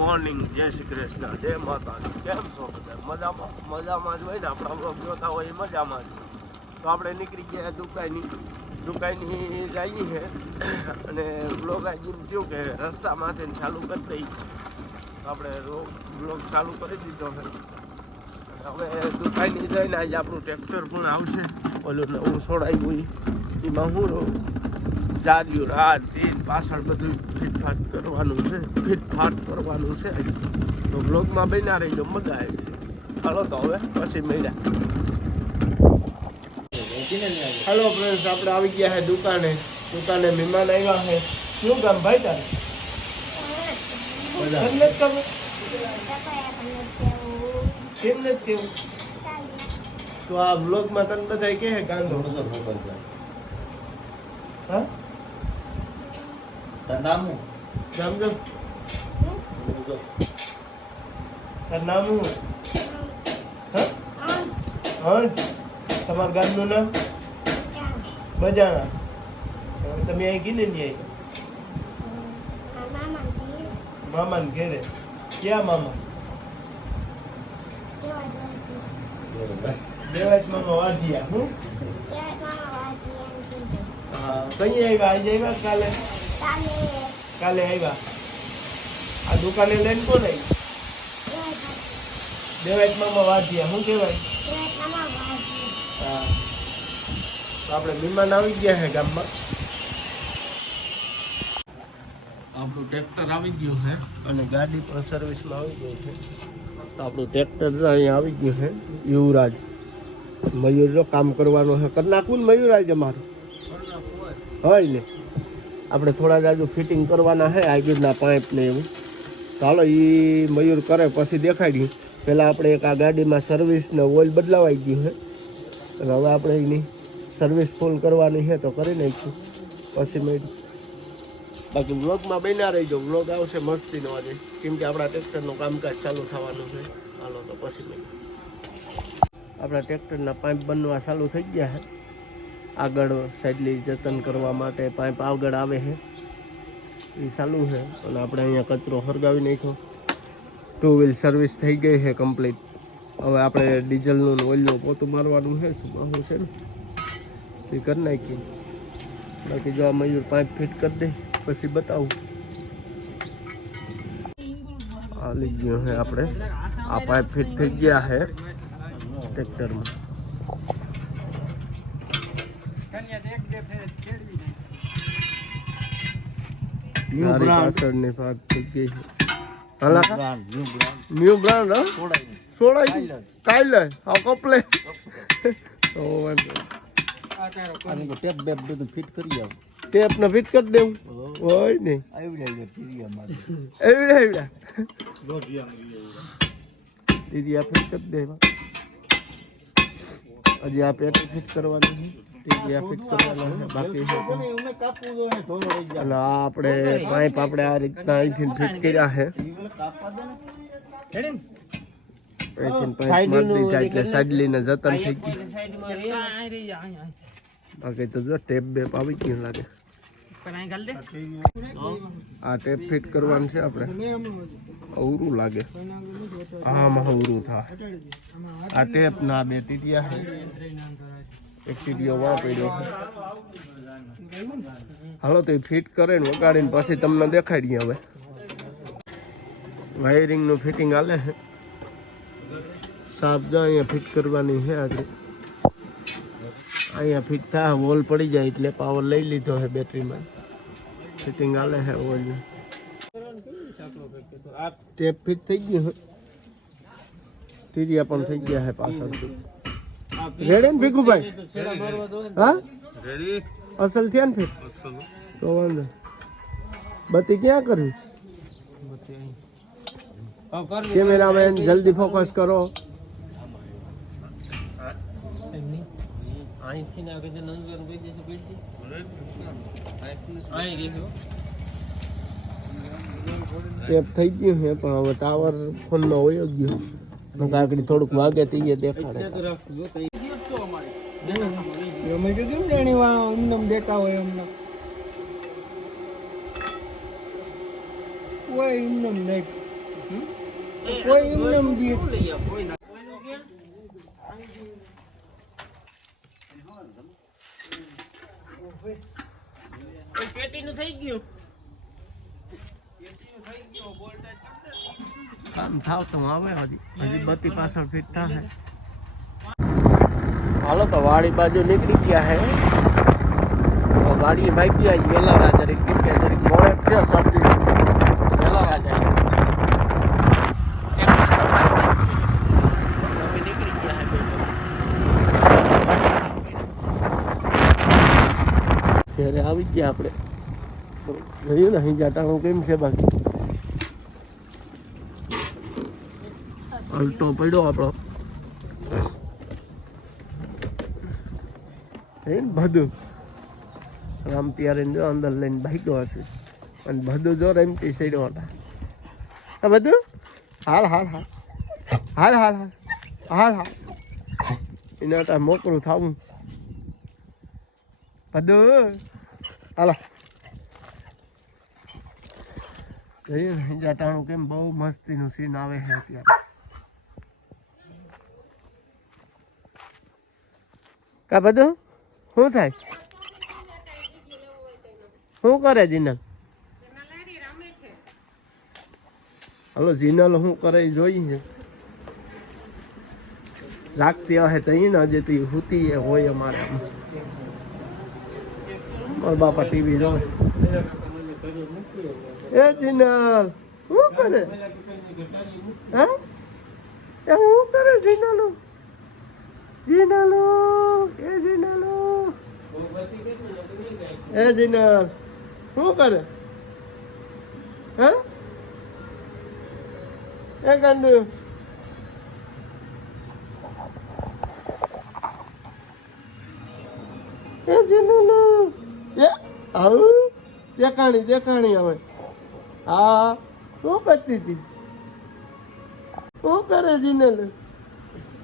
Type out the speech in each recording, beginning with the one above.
Morning જય શ્રી કૃષ્ણ, જય માતાજી. કેમ છો બધા? મજામાં? મજામાં જ હોય ને? આપણા બ્લોગ જોતા હોય મજામાં જ. તો આપણે નીકળી ગયા દુકાની. દુકાની જઈએ છે અને બ્લોગ આજે થયું કે રસ્તામાંથી ચાલુ કરી દઈ આપણે બ્લોગ ચાલુ કરી દીધો છે હવે દુકાની જઈને આજે આપણું ટ્રેક્ટર પણ આવશે. ઓલું નવું છોડાયું એમાં હું ચાર્યું રાત દિન પાછળ બધું ફીટફાટ કરવાનું છે ફીટફાટ કરવાનું છે. તો બ્લોગમાં બન્યા રહીજો મજા આવી છે તો હવે પછી મળ્યા. હાલો ફ્રેન્ડ્સ આપણે આવી ગયા છે દુકાને. દુકાને મહેમાન આવ્યા છે શું કામ ભાઈ તારે? ખબર? કેમ નથી કેવું? તો આ બ્લોગમાં તને બધા કહે છે ગાંધો. હા નામું નામ જો તાર નામ શું હંસ તમારા ગામનું નામ? મજાના. તમે અહીં કીને નહીં આવ્યા મામાને ઘેરે. ક્યાં મામા? દેવાજ મામા વાઢિયા હું? હા કઈ આવ્યા આવી આવ્યા કાલે? કાલે. આવ્યા. આ દુકાને લઈને કોણ આવી? દેવાજ મામા વાઢિયા શું કહેવાય? હા. તો આપણે મહેમાન આવી ગયા છે ગામમાં. આપણું ટ્રેક્ટર આવી ગયું છે. અને ગાડી પણ સર્વિસમાં આવી ગઈ છે. તો આપણું ટ્રેક્ટર અહીંયા આવી ગયું છે. યુવરાજ. મયુર જો કામ કરવાનું છે. કરી નાખવું ને મયુરાજ અમારું? હોય ને. આપણે થોડા જાજુ ફિટિંગ કરવાના છે આગળના પાઇપ ને એવું. ચાલો એ મયુર કરે, પછી દેખાડી. પહેલાં આપણે એક આ ગાડીમાં સર્વિસ ને ઓઇલ બદલાવાઈ ગયું છે અને હવે આપણે એની સર્વિસ ફૂલ કરવાની છે તો કરી નાખ્યું પછી મેં બાકી વ્લોગમાં બન્યા રહીજો. વ્લોગ આવશે મસ્તીનો આજે. કેમ કે આપણા ટ્રેક્ટરનું કામકાજ ચાલુ થવાનું છે. હાલો, તો પછી મેં આપણા ટ્રેક્ટરના પાઇપ બનવા ચાલુ થઈ ગયા છે આગળ સાઈડલી જતન કરવા માટે પાઇપ આગળ આવે છે. એ ચાલુ છે. અને આપણે અહીંયા કચરો હરગાવી નાખ્યો. ટુ વ્હીલ સર્વિસ થઈ ગઈ છે કમ્પ્લીટ હવે આપણે ડીઝલનું ઓઇલનું પોતું મારવાનું છે. શું છે ને? એ કરી નાખ્યું બાકી જો આ મયુર પાઇપ ફિટ કરી દે, પછી બતાવું. આ લઈ ગયો છે આપણે. આ પાઇપ ફિટ થઈ ગયા છે ટ્રેક્ટરમાં. ગાડી પાછળની ભાગ થઈ ગઈ હાલા. ન્યુ બ્રાન્ડ સોડાઈ કાલે આ કપલે તો વાંધો ટેપ બેપ બધું ફિટ કરી આવ. ટેપ ને ફિટ કરી દેવું. હોય નહીં આવી જાય ફિરી અમારે એવડા એવડા દીદી આ ફિટ કરી દે હજી આ પેટ ફિટ કરવાની છે. કરવાનું બાકી આપણે પાઇપ આપણે આ રીતના અહીંથી ફિટ કર્યા છે. અહીંથી પાઇપ મારી દીધા એટલે સાડલીને જતન થઈ ગયું. બાકી તો જો ટેપ બેપ આવી ગયું લાગે. આ ટેપ ફિટ કરવાનું છે આપણે. અવરું લાગે. આમાં અવરું થાય. આ ટેપ ના બે ટીટિયા છે એક ટીટીઓ વા પડ્યો હાલો તો ફિટ કરે ને વગાડીને પછી તમને દેખાડીએ હવે. વાયરિંગનું ફિટિંગ હાલે છે. સાફ જો અહીંયા ફિટ કરવાની છે આજે અહીંયા ફિટ થાય વોલ પડી જાય એટલે પાવર લઈ લીધો છે બેટરીમાં ફિટિંગ હાલે છે વોલ ટેપ ફિટ થઈ ગયું ટીરિયા પણ થઈ ગયા છે પાછળથી. રેડી ને ભીખુભાઈ હા? અસલ થયા ને ફિટ તો વાંધો. બત્તી ક્યાં કરવી? કેમેરામેન જલ્દી ફોકસ કરો. ટેપ થઈ ગયું છે પણ હવે ટાવર ફોનમાં હોય ગયો. કાકડી થોડુંક વાગે થઈ એ દેખાડે. અમે કીધું ને એની વા અમને દેતા હોય અમને. કોઈ એમને નહીં. કોઈ એમને એમ દે. થઈ ગયું કામ થાવ તો આવે, હજી હજી બત્તી પાછળ ફિટ થાય હાલો તો વાડી બાજુ નીકળી ગયા હે. તો વાડી ભાઈ ગયા વેલા રાજા રે. કેમ કે જરીક મોડે છે શરદી. વેલા રાજા. ઘરે આવી ગયા આપણે. જોયું ને અહીં જાટાણું કેમ છે બાકી? અલ્ટો પડ્યો આપણો. હે ભદુ? રામ પિયારે જો અંદર લઈને ભાગ્યો હશે. અને બધું જો રમતી સાઈડો હતા. આ બધું હાલ હાલ હાલ. હાલ હાલ હાલ. હાલ હાલ. એના ટાઈમ મોકળું થાવું. બધું હાલો. ને જાટાણું કેમ બહુ મસ્તીનું સીન આવે છે અત્યારે. કા બધું શું થાય? શું કરે જીનલ? હાલો, જીનલ, શું કરે? જોઈએ જાગતી હશે તો અહીં ન જતી, હુતી એ હોય અમારે મારા બાપા ટીવી જોવે. એ જીનલ, શું કરે? હે? એ શું કરે જીનલ? જીનલો, એ જીનલો? એ જીનલ શું કરે? હે? એ ગંડુ. એ જીનલો એ, આવું? દેખાણી દેખાણી હવે. હા, શું કરતી હતી? શું કરે જીનલ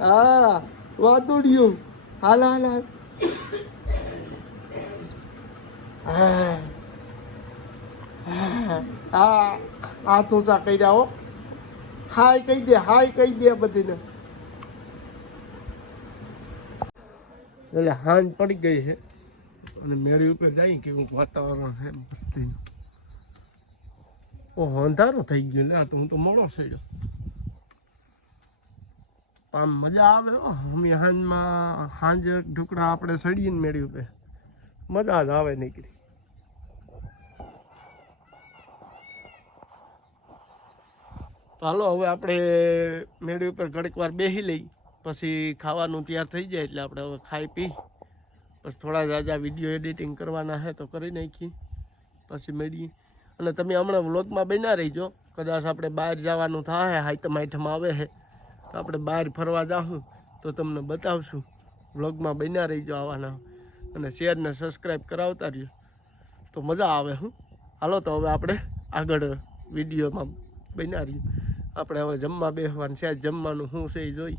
હા વાદોડિયું હાલ હાલ હાલ. હા આ તું ચા કહી જાઓ હાય કહી દે, હાય કહી દે બધીને. એટલે હાંજ પડી ગઈ છે. અને મેળી ઉપર જઈ કેવું વાતાવરણ છે મસ્તી ઓ અંધારું થઈ ગયું લે આ તો હું તો મોડો થયો. આમ મજા આવે અમે હાંજમાં હાંજે ઢુકડા આપણે સડીએ ને મેળી ઉપર. મજા જ આવે નીકળી. તો હાલો, હવે આપણે મેળી ઉપર ઘડીક વાર બેસી લઈ. પછી ખાવાનું તૈયાર થઈ જાય એટલે આપણે હવે ખાઈ પી. પછી થોડા જાજા વીડિયો એડિટિંગ કરવાના છે તો કરી નાખી. પછી મેળીએ. અને તમે હમણાં વ્લોગમાં બન્યા રહીજો. કદાચ આપણે બહાર જવાનું થાય હાઈટમ આઈટમ આવે છે તો આપણે બહાર ફરવા જાઉં તો તમને બતાવશું. વ્લોગમાં બન્યા રહીજો આવવાના અને શેરને સબસ્ક્રાઈબ કરાવતા રહ્યો. તો મજા આવે હું. હાલો, તો હવે આપણે આગળ વિડીયોમાં બન્યા રહીએ. આપણે હવે જમવા બેસવાનું છે. જમવાનું શું છે એ જોઈ.